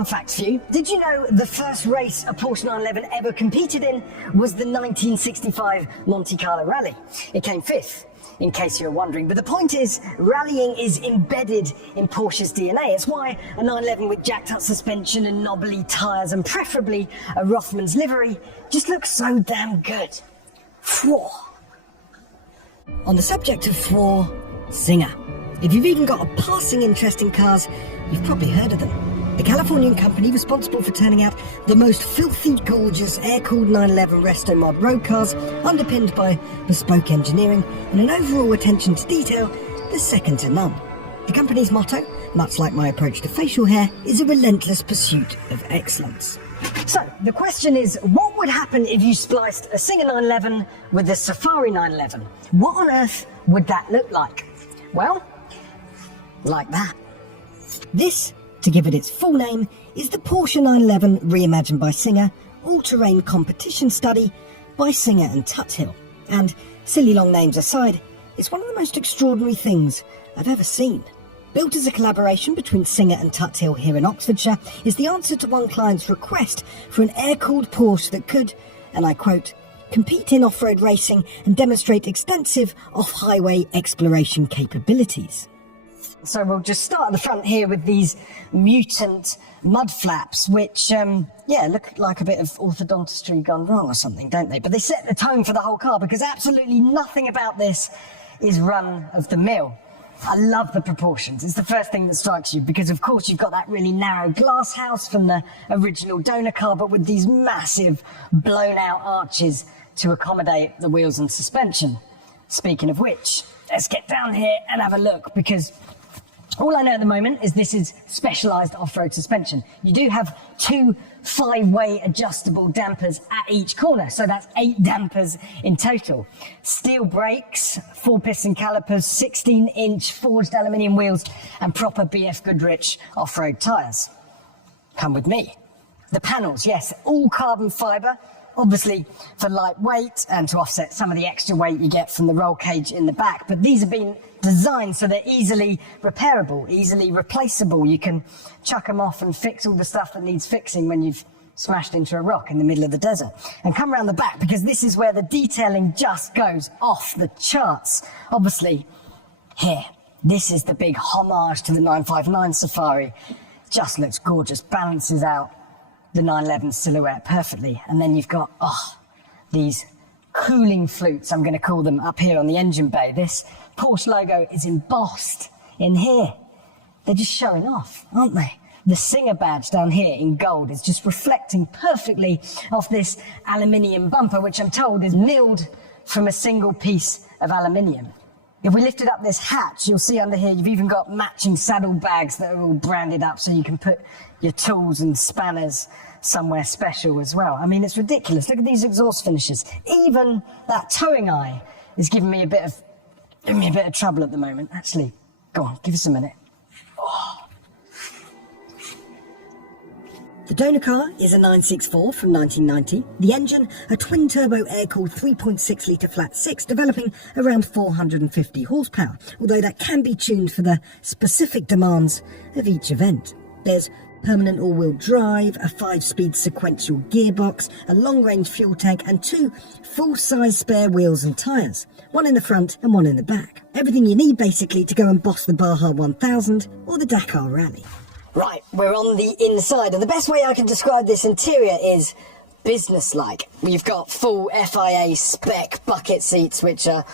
fun fact for you. Did you know the first race a Porsche 911 ever competed in was the 1965 Monte Carlo Rally? It came fifth, in case you're wondering. But the point is, rallying is embedded in Porsche's DNA. It's why a 911 with jacked up suspension and knobbly tyres and preferably a Rothmans livery just looks so damn good. Phew. On the subject of floor, Singer. If you've even got a passing interest in cars, you've probably heard of them. The Californian company responsible for turning out the most filthy gorgeous air-cooled 911 restomod road cars, underpinned by bespoke engineering and an overall attention to detail that's second to none. The company's motto, much like my approach to facial hair, is a relentless pursuit of excellence. So, the question is, what would happen if you spliced a Singer 911 with a Safari 911? What on earth would that look like? Well, like that. This, to give it its full name, is the Porsche 911 reimagined by Singer, all-terrain competition study by Singer and Tuthill. And, silly long names aside, it's one of the most extraordinary things I've ever seen. Built as a collaboration between Singer and Tuthill here in Oxfordshire, is the answer to one client's request for an air-cooled Porsche that could, and I quote, compete in off-road racing and demonstrate extensive off-highway exploration capabilities. So we'll just start at the front here with these mutant mud flaps, which, look like a bit of orthodontistry gone wrong or something, don't they? But they set the tone for the whole car, because absolutely nothing about this is run-of-the-mill. I love the proportions. It's the first thing that strikes you, because of course you've got that really narrow glass house from the original donor car, but with these massive blown-out arches to accommodate the wheels and suspension. Speaking of which, let's get down here and have a look, because all I know at the moment is this is specialised off-road suspension. You do have two 5-way adjustable dampers at each corner, so that's 8 dampers in total. Steel brakes, 4-piston calipers, 16-inch forged aluminium wheels, and proper BF Goodrich off-road tyres. Come with me. The panels, yes, all carbon fibre, obviously for lightweight and to offset some of the extra weight you get from the roll cage in the back, but these have been designed so they're easily repairable, easily replaceable. You can chuck them off and fix all the stuff that needs fixing when you've smashed into a rock in the middle of the desert. And come around the back, because this is where the detailing just goes off the charts. Obviously, here, this is the big homage to the 959 Safari. Just looks gorgeous, balances out the 911 silhouette perfectly. And then you've got, these cooling flutes, I'm going to call them, up here on the engine bay. This Porsche logo is embossed in here. They're just showing off, aren't they? The Singer badge down here in gold is just reflecting perfectly off this aluminium bumper, which I'm told is milled from a single piece of aluminium. If we lifted up this hatch, you'll see under here you've even got matching saddle bags that are all branded up so you can put your tools and spanners somewhere special as well. I mean, it's ridiculous. Look at these exhaust finishes. Even that towing eye is giving me a bit of trouble at the moment. Actually, go on, give us a minute. The donor car is a 964 from 1990. The engine, a twin-turbo air-cooled 3.6-litre flat six, developing around 450 horsepower, although that can be tuned for the specific demands of each event. There's permanent all-wheel drive, a 5-speed sequential gearbox, a long-range fuel tank, and 2 full-size spare wheels and tyres, one in the front and one in the back. Everything you need, basically, to go and boss the Baja 1000 or the Dakar Rally. Right, we're on the inside, and the best way I can describe this interior is business-like. We've got full FIA spec bucket seats, which are,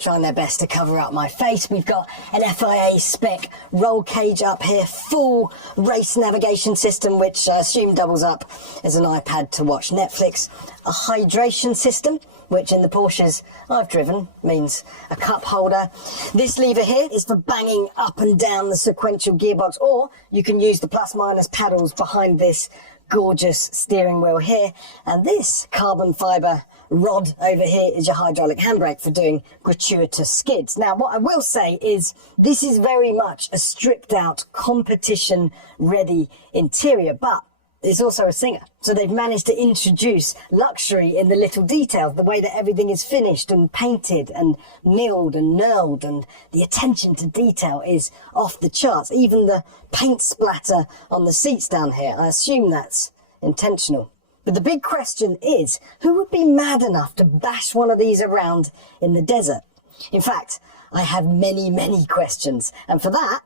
trying their best to cover up my face. We've got an FIA spec roll cage up here, full race navigation system, which I assume doubles up as an iPad to watch Netflix. A hydration system, which in the Porsches I've driven means a cup holder. This lever here is for banging up and down the sequential gearbox, or you can use the plus-minus paddles behind this gorgeous steering wheel here. And this carbon fibre rod over here is your hydraulic handbrake for doing gratuitous skids. Now, what I will say is this is very much a stripped-out, competition-ready interior, but is also a singer. So they've managed to introduce luxury in the little details, the way that everything is finished and painted and milled and knurled, and the attention to detail is off the charts. Even the paint splatter on the seats down here, I assume that's intentional. But the big question is, who would be mad enough to bash one of these around in the desert? In fact, I have many, many questions. And for that,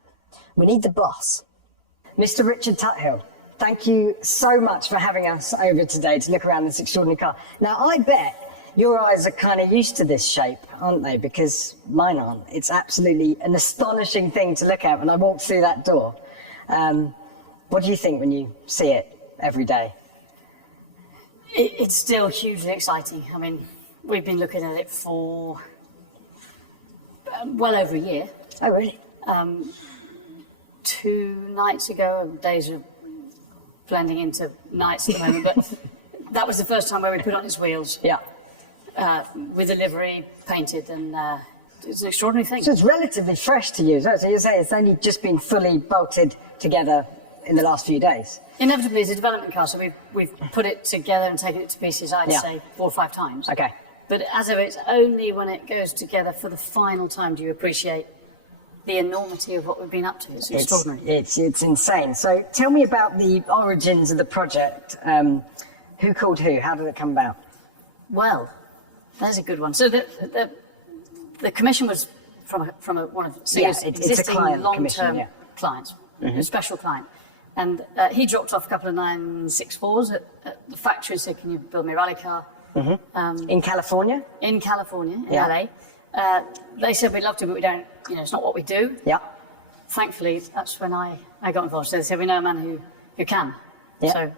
we need the boss. Mr. Richard Tuthill, thank you so much for having us over today to look around this extraordinary car. Now, I bet your eyes are kind of used to this shape, aren't they? Because mine aren't. It's absolutely an astonishing thing to look at when I walk through that door. What do you think when you see it every day? It's still hugely exciting. I mean, we've been looking at it for well over a year. Oh, really? 2 nights ago, days are blending into nights at the moment, but that was the first time where we put on its wheels. Yeah. With the livery painted, and it's an extraordinary thing. So it's relatively fresh to you, so you say it's only just been fully bolted together in the last few days? Inevitably, it's a development car, so we've put it together and taken it to pieces, I'd say 4 or 5 times. Okay. But as ever, it's only when it goes together for the final time do you appreciate the enormity of what we've been up to. It's extraordinary. It's insane. So tell me about the origins of the project. Who called who? How did it come about? Well, there's a good one. So the commission was from one of Singer's existing long-term clients, a special client. And he dropped off a couple of 964s at the factory and said, can you build me a rally car? In California? In California, in LA. They said, we'd love to, but we don't, it's not what we do. Yeah. Thankfully, that's when I got involved. So they said, we know a man who can. Yeah. So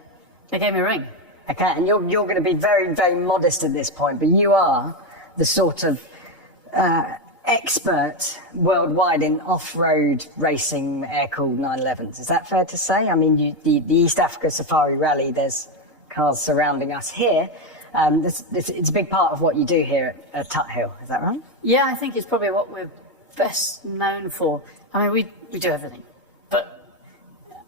they gave me a ring. Okay, and you're going to be very, very modest at this point, but you are the sort of expert worldwide in off-road racing air-cooled 911s. Is that fair to say? I mean, the East Africa Safari Rally, there's cars surrounding us here. It's a big part of what you do here at Tuthill, is that right? Yeah, I think it's probably what we're best known for. I mean, we do everything, but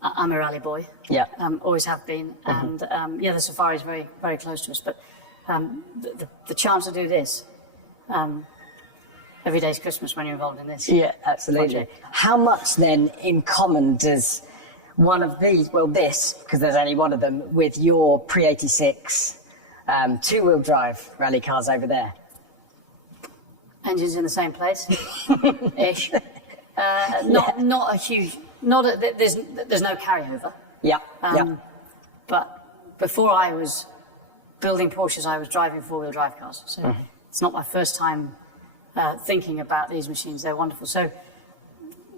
I'm a rally boy. Yeah. Always have been, and the safari is very, very close to us. But the chance to do this, every day's Christmas when you're involved in this. Yeah, absolutely. Project. How much then in common does one of these, well, this, because there's only one of them, with your pre-86 2-wheel drive rally cars over there? Engines in the same place, ish. Not a huge. There's no carryover. Yeah. But before I was building Porsches, I was driving 4-wheel drive cars. So it's not my first time thinking about these machines. They're wonderful. So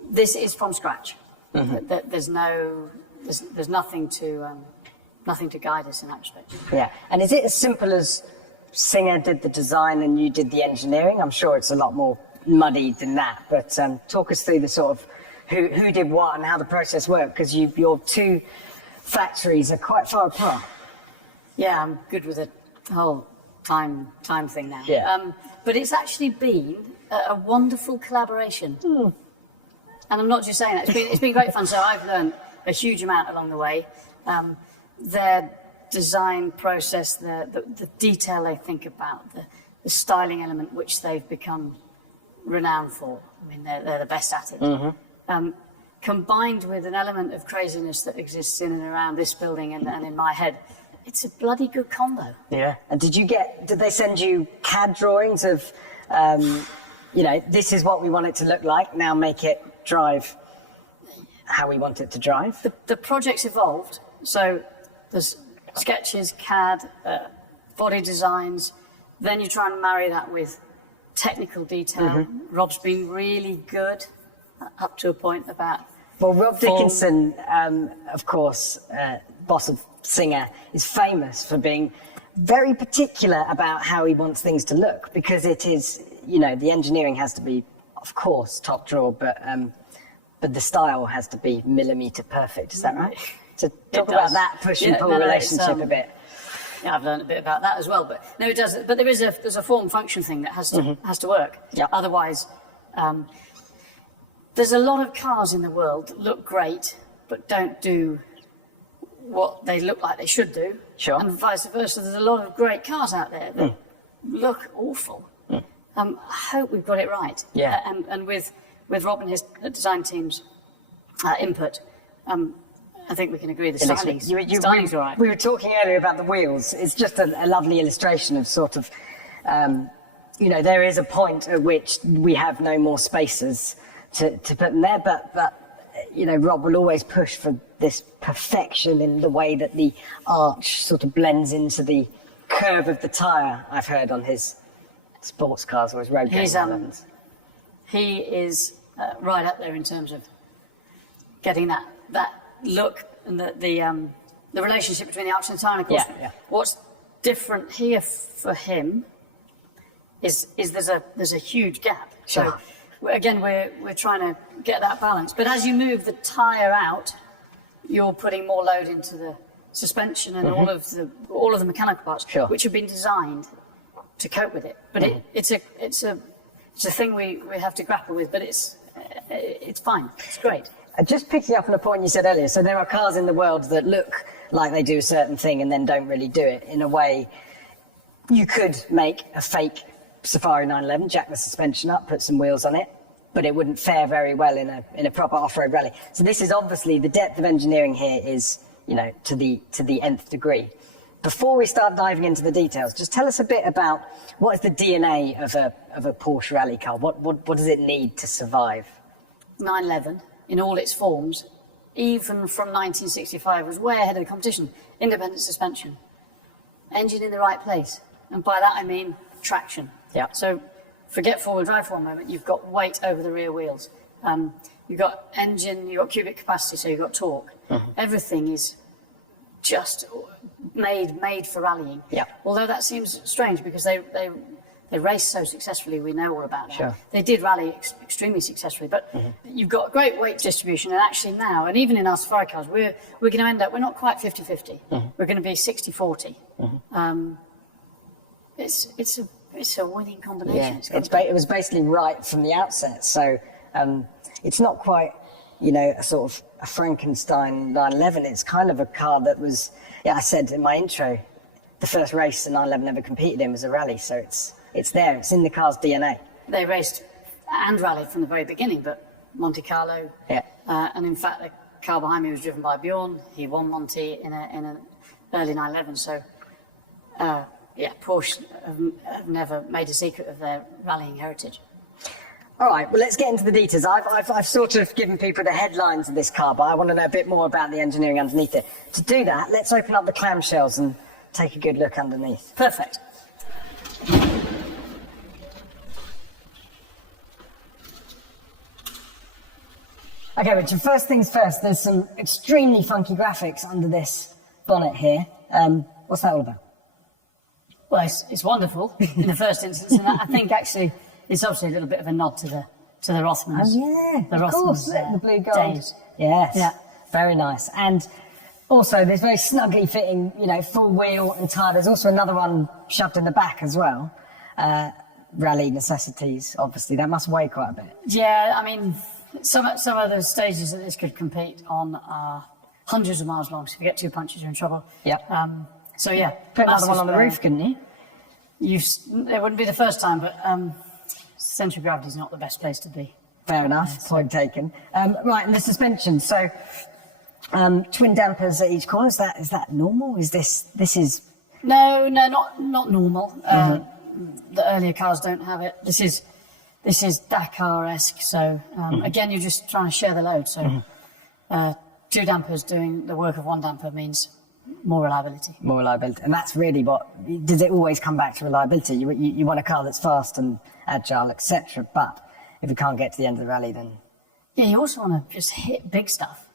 this is from scratch. There's nothing to guide us in that respect. Yeah. And is it as simple as Singer did the design and you did the engineering? I'm sure it's a lot more muddy than that. But talk us through the sort of who did what and how the process worked, because your 2 factories are quite far apart. Yeah, I'm good with the whole time thing now. Yeah. But it's actually been a wonderful collaboration. And I'm not just saying that. It's been great fun. So I've learned a huge amount along the way. Their design process, the detail they think about, the styling element which they've become renowned for. I mean, they're the best at it. Combined with an element of craziness that exists in and around this building and in my head, it's a bloody good combo. Yeah. And did they send you CAD drawings of, this is what we want it to look like, now make it drive how we want it to drive? The project's evolved, so there's sketches, CAD, body designs, then you try and marry that with technical detail. Rob's been really good up to a point about... Well, Rob Dickinson, of course, boss of Singer, is famous for being very particular about how he wants things to look, because it is, the engineering has to be, of course, top drawer, but the style has to be millimetre perfect. Is that right? So talk about that push and pull relationship a bit. Yeah, I've learned a bit about that as well. But no, it does. But there's a form function thing that has to work. Yep. Otherwise, there's a lot of cars in the world that look great but don't do what they look like they should do, Sure. and vice versa. There's a lot of great cars out there that look awful. I hope we've got it right. Yeah. And with Rob and his design team's input, I think we can agree the styling's all right. We were talking earlier about the wheels. It's just a lovely illustration of sort of, there is a point at which we have no more spaces to put them there, but Rob will always push for this perfection in the way that the arch sort of blends into the curve of the tyre, I've heard on his sports cars or his road games. He is right up there in terms of getting that look and the relationship between the arch and the tyre. Of course, what's different here for him is there's a huge gap. Sure. So again, we're trying to get that balance. But as you move the tyre out, you're putting more load into the suspension and all of the mechanical parts, which have been designed to cope with it. But it's a thing we have to grapple with. But it's fine. It's great. Just picking up on a point you said earlier, so there are cars in the world that look like they do a certain thing and then don't really do it. In a way, you could make a fake Safari 911, jack the suspension up, put some wheels on it, but it wouldn't fare very well in a proper off-road rally. So this is obviously, the depth of engineering here is, to the nth degree. Before we start diving into the details, just tell us a bit about what is the DNA of a Porsche rally car? What does it need to survive? 911, in all its forms, even from 1965, was way ahead of the competition. Independent suspension, engine in the right place, and by that I mean traction. Yeah. So forget forward drive for a moment. You've got weight over the rear wheels. You've got engine, you've got cubic capacity, so you've got torque. Everything is just made for rallying. Yeah. Although that seems strange because they race so successfully, we know all about that. Sure. They did rally extremely successfully, but you've got great weight distribution, and actually now, and even in our Safari cars, we're going to end up, we're not quite 50-50. We're going to be 60-40. It's a winning combination. Yeah. It was basically right from the outset. So it's not quite, a sort of a Frankenstein 911. It's kind of a car that was, I said in my intro, the first race the 911 ever competed in was a rally. So it's there. It's in the car's DNA. They raced and rallied from the very beginning, but Monte Carlo. Yeah. And in fact, the car behind me was driven by Bjorn. He won Monte in an early 911. So. Porsche have never made a secret of their rallying heritage. All right, well, let's get into the details. I've sort of given people the headlines of this car, but I want to know a bit more about the engineering underneath it. To do that, let's open up the clamshells and take a good look underneath. Perfect. Okay, Richard, first things first, there's some extremely funky graphics under this bonnet here. What's that all about? Well, it's wonderful in the first instance, and I think actually it's obviously a little bit of a nod to the Rothmans. Oh yeah, the of course, the blue gold. Days. Yes, yeah, very nice. And also, there's very snugly fitting, full wheel and tyre. There's also another one shoved in the back as well. Rally necessities, obviously, that must weigh quite a bit. Yeah, I mean, some of the stages that this could compete on are hundreds of miles long. So if you get 2 punches, you're in trouble. Yep. So yeah, put another one on the roof, couldn't you? It wouldn't be the first time, but centre of gravity is not the best place to be. Fair enough. Point taken. Right, and the suspension. So twin dampers at each corner. Is that normal? Is this is? No, not normal. The earlier cars don't have it. This is Dakar-esque. So again, you're just trying to share the load. So 2 dampers doing the work of 1 damper means more reliability. More reliability. And that's really does it always come back to reliability? You want a car that's fast and agile, etc. But if you can't get to the end of the rally, then... Yeah, you also want to just hit big stuff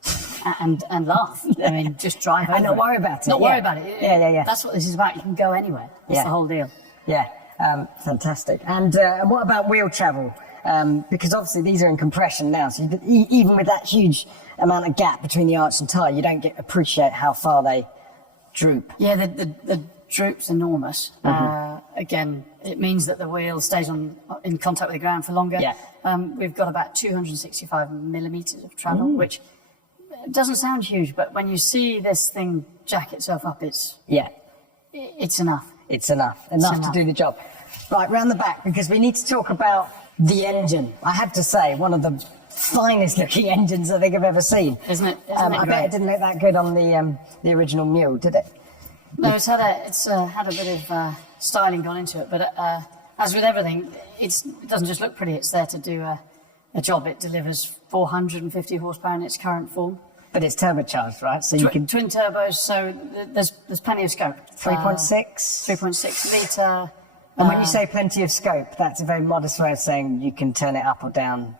and laugh. I mean, just drive over and not worry about it. Not worry about it. Yeah. That's what this is about. You can go anywhere. That's the whole deal. Yeah, fantastic. And what about wheel travel? Because obviously these are in compression now, so even with that huge amount of gap between the arch and tyre, you don't appreciate how far they droop. Yeah, the droop's enormous. Again, it means that the wheel stays in contact with the ground for longer. Yeah. We've got about 265 millimetres of travel, which it doesn't sound huge, but when you see this thing jack itself up, it's enough. It's enough to do the job. Right, round the back, because we need to talk about the engine. I have to say, one of the finest looking engines I think I've ever seen. Isn't it? I bet it didn't look that good on the original Mule, did it? No, it's had a bit of styling gone into it, but as with everything, it doesn't just look pretty. It's there to do a job. It delivers 450 horsepower in its current form. But it's turbocharged, right? So you can twin turbos, so there's plenty of scope. 3.6, 3.6 litre. And when you say plenty of scope, that's a very modest way of saying you can turn it up or down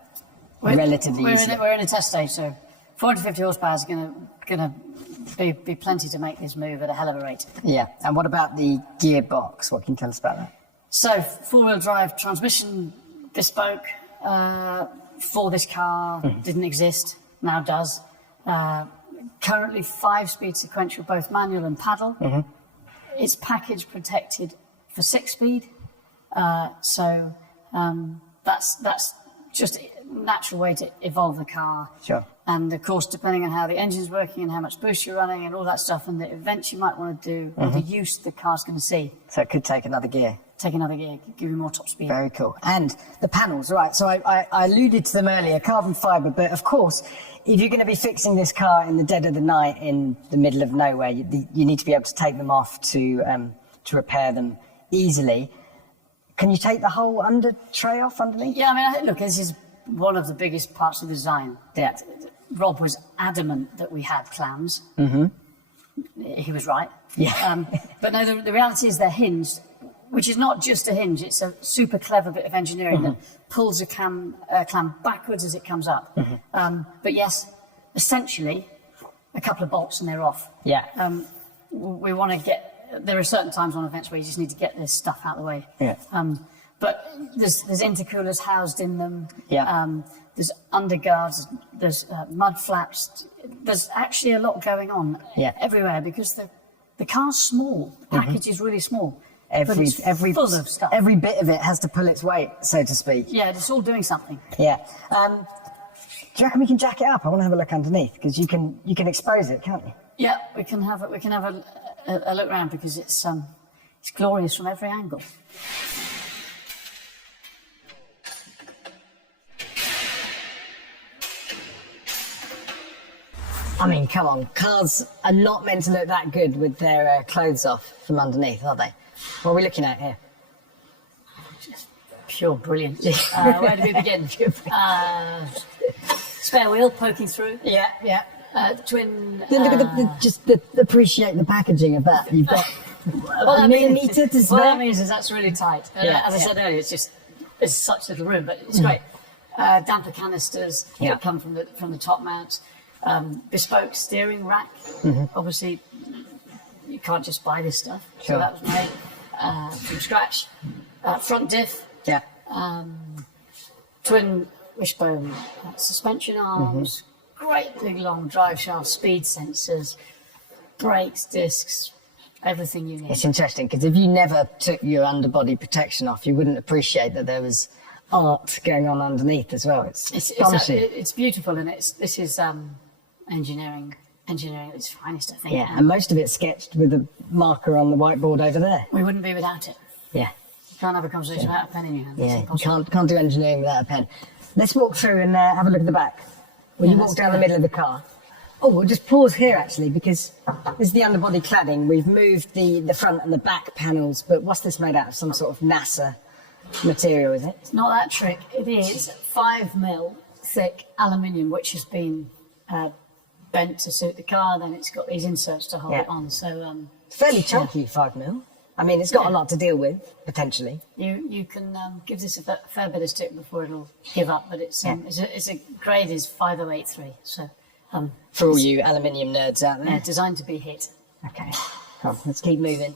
relatively easily. We're in a test stage, so 450 horsepower is going to be plenty to make this move at a hell of a rate. Yeah. And what about the gearbox? What can you tell us about that? So four-wheel drive transmission, bespoke for this car, didn't exist, now does. Currently 5-speed sequential, both manual and paddle. It's package protected for 6-speed, so that's just a natural way to evolve the car. Sure. And of course, depending on how the engine's working and how much boost you're running and all that stuff, and the events you might want to do, or the use the car's going to see. So it could take another gear. Take another gear, give you more top speed. Very cool. And the panels, right? So I alluded to them earlier, carbon fibre, but of course, if you're going to be fixing this car in the dead of the night in the middle of nowhere, you need to be able to take them off to repair them easily. Can you take the whole under tray off underneath? Yeah, I mean, look, this is one of the biggest parts of the design. Yeah. Rob was adamant that we had clams. He was right. Yeah. But no, the reality is they're hinged, which is not just a hinge. It's a super clever bit of engineering that pulls a clam backwards as it comes up. But yes, essentially, a couple of bolts and they're off. Yeah. We want to get. There are certain times on events where you just need to get this stuff out of the way. Yeah. But there's intercoolers housed in them. Yeah. There's underguards. There's mud flaps. There's actually a lot going on everywhere because the car's small. The package is really small. Every full of stuff. Every bit of it has to pull its weight, so to speak. Yeah, it's all doing something. Yeah. Do you reckon we can jack it up? I want to have a look underneath because you can expose it, can't you? Yeah, we can have a look around because it's glorious from every angle. I mean, come on, cars are not meant to look that good with their clothes off from underneath, are they? What are we looking at here? Just pure brilliance. Where do we begin? Spare wheel poking through. Yeah. Twin. Look at appreciate the packaging of that. You've got a millimetre to spare. What that means is that's really tight. As I said earlier, it's such little room, but it's great. Damper canisters that come from the top mounts. Bespoke steering rack. Obviously, you can't just buy this stuff. Sure. So that was made from scratch. Front diff. Yeah. Twin wishbone suspension arms. Great big long drive shaft, speed sensors, brakes, discs, everything you need. It's interesting because if you never took your underbody protection off, you wouldn't appreciate that there was art going on underneath as well. It's astonishing. It's beautiful, and this is engineering at its finest, I think. Yeah, and most of it's sketched with a marker on the whiteboard over there. We wouldn't be without it. Yeah. You can't have a conversation without a pen in your hand. Yeah, you can't do engineering without a pen. Let's walk through and have a look at the back. When you walk down the middle of the car. Oh, we'll just pause here actually because this is the underbody cladding. We've moved the front and the back panels, but what's this made out of? Some sort of NASA material, is it? It's not that trick. It is 5mm thick aluminium, which has been bent to suit the car. Then it's got these inserts to hold it on. So it's fairly chunky, 5mm. I mean, it's got a lot to deal with potentially. You can give this a fair bit of stick before it'll give up, but it's a grade is 5083. So for all you aluminium nerds out there, designed to be hit. Okay, come on, let's keep moving.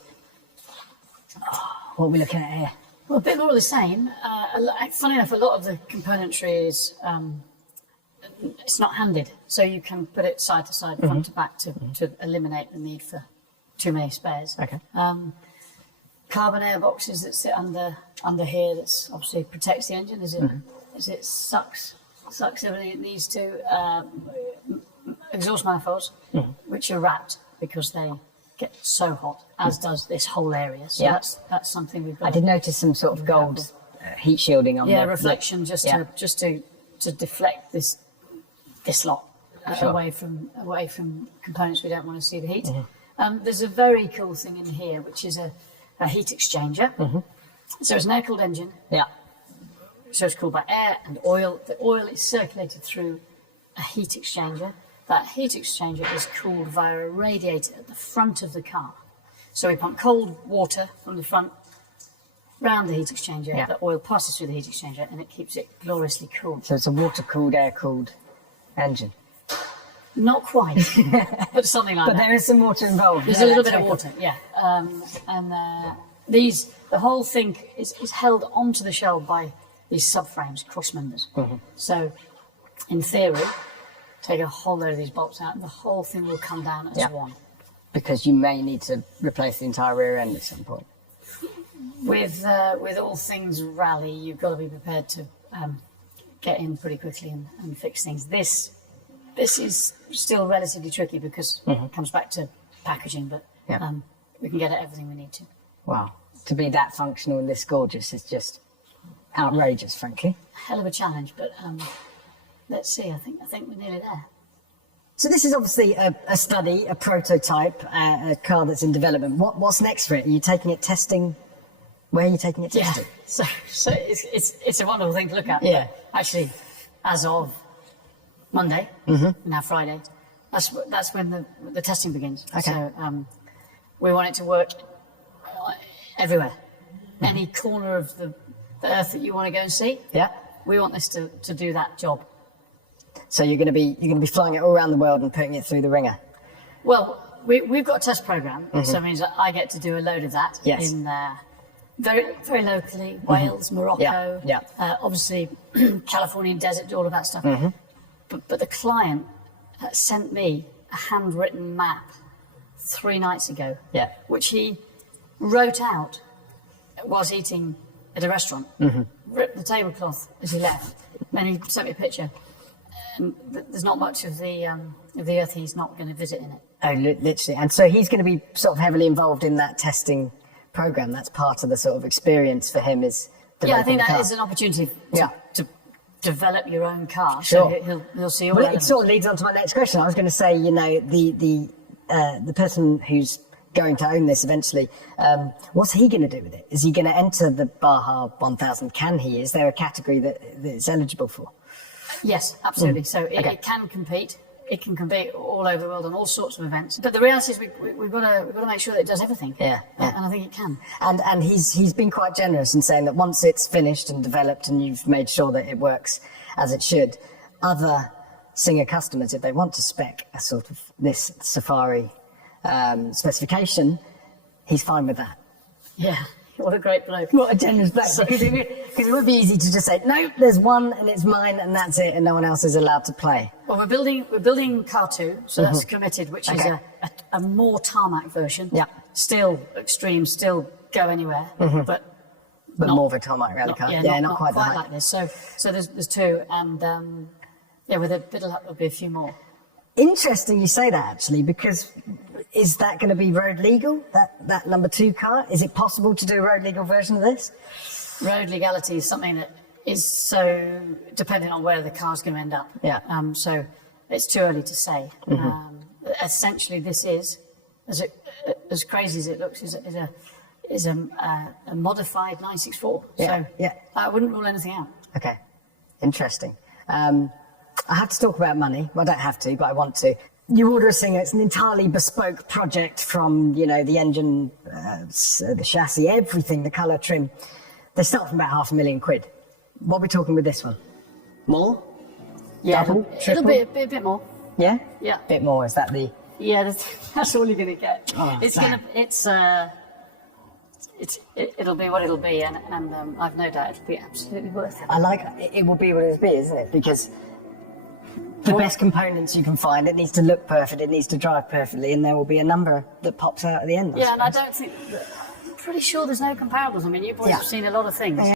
What are we looking at here? Well, a bit more of the same. Funny enough, a lot of the componentry is it's not handed, so you can put it side to side, front to back, to eliminate the need for too many spares. Okay. Carbon air boxes that sit under here, that's obviously protects the engine as it sucks everything it needs to. exhaust manifolds, which are wrapped because they get so hot, as does this whole area. So that's something we've got. I did notice some sort of gold heat shielding on there. Reflection just to deflect this lot away from components we don't want to see the heat. There's a very cool thing in here, which is a heat exchanger. So it's an air-cooled engine. Yeah. So it's cooled by air and oil. The oil is circulated through a heat exchanger. That heat exchanger is cooled via a radiator at the front of the car. So we pump cold water from the front round the heat exchanger. Yeah. The oil passes through the heat exchanger and it keeps it gloriously cool. So it's a water-cooled, air-cooled engine. Not quite, but something like that. But there is some water involved. There's a little bit of water, yeah. The whole thing is held onto the shell by these subframes, cross members. So, in theory, take a whole load of these bolts out, and the whole thing will come down as one. Because you may need to replace the entire rear end at some point. With all things rally, you've got to be prepared to get in pretty quickly and fix things. This is still relatively tricky because it comes back to packaging, but we can get at everything we need to. Wow. To be that functional and this gorgeous is just outrageous, frankly. Hell of a challenge, but let's see. I think we're nearly there. So this is obviously a study, a prototype, a car that's in development. What's next for it? Are you taking it testing? Where are you taking it testing? So it's a wonderful thing to look at. Yeah. Actually, as of Monday, now Friday, that's when the testing begins. Okay. So we want it to work everywhere. Any corner of the earth that you want to go and see. Yeah. We want this to do that job. So you're going to be flying it all around the world and putting it through the ringer. Well, we've got a test program, so it means that I get to do a load of that in very very locally, Wales, Morocco, obviously Californian desert, all of that stuff. But the client sent me a handwritten map 3 nights ago, which he wrote out whilst eating at a restaurant, ripped the tablecloth as he left, then he sent me a picture. And there's not much of the earth he's not going to visit in it. Oh, literally. And so he's going to be sort of heavily involved in that testing program. That's part of the sort of experience for him is developing I think the that car. is an opportunity to develop your own car. Sure. So he'll see all Well, elements. it sort of leads on to my next question. I was going to say, you know, the person who's going to own this eventually, what's he going to do with it? Is he going to enter the Baja 1000? Can he? Is there a category that it's eligible for? Yes, absolutely. So it can compete. It can compete all over the world on all sorts of events. But the reality is we've got to make sure that it does everything. Yeah. And I think it can. And he's been quite generous in saying that once it's finished and developed and you've made sure that it works as it should, other Singer customers, if they want to spec a sort of this Safari specification, he's fine with that. Yeah. What a great bloke. What a generous bloke. Because it would be easy to just say, no, there's one and it's mine and that's it and no one else is allowed to play. Well, we're building car 2, so that's committed, which is a more tarmac version. Yeah. Still extreme, still go anywhere, but more of a tarmac rally car. Not quite like this. So there's 2, and with a bit of luck, there'll be a few more. Interesting you say that, actually, because is that going to be road legal, that number 2 car? Is it possible to do a road legal version of this? Road legality is something that is so dependent on where the car's going to end up. Yeah. So it's too early to say. Essentially, this is, as crazy as it looks, is a modified 964. So I wouldn't rule anything out. Okay. Interesting. I have to talk about money. Well, I don't have to, but I want to. You order a Singer, it's an entirely bespoke project from, you know, the engine, the chassis, everything, the colour, trim. They start from about £500,000. What are we talking with this one? More? Yeah, Double? it'll be a bit more. Yeah? Yeah. Bit more, is that the... Yeah, that's all you're going to get. Oh, it'll be what it'll be, and I've no doubt it'll be absolutely worth it. I like it will be what it'll be, isn't it? Because the best components you can find, it needs to look perfect, it needs to drive perfectly, and there will be a number that pops out at the end. And I don't think, I'm pretty sure there's no comparables. I mean, you've seen a lot of things.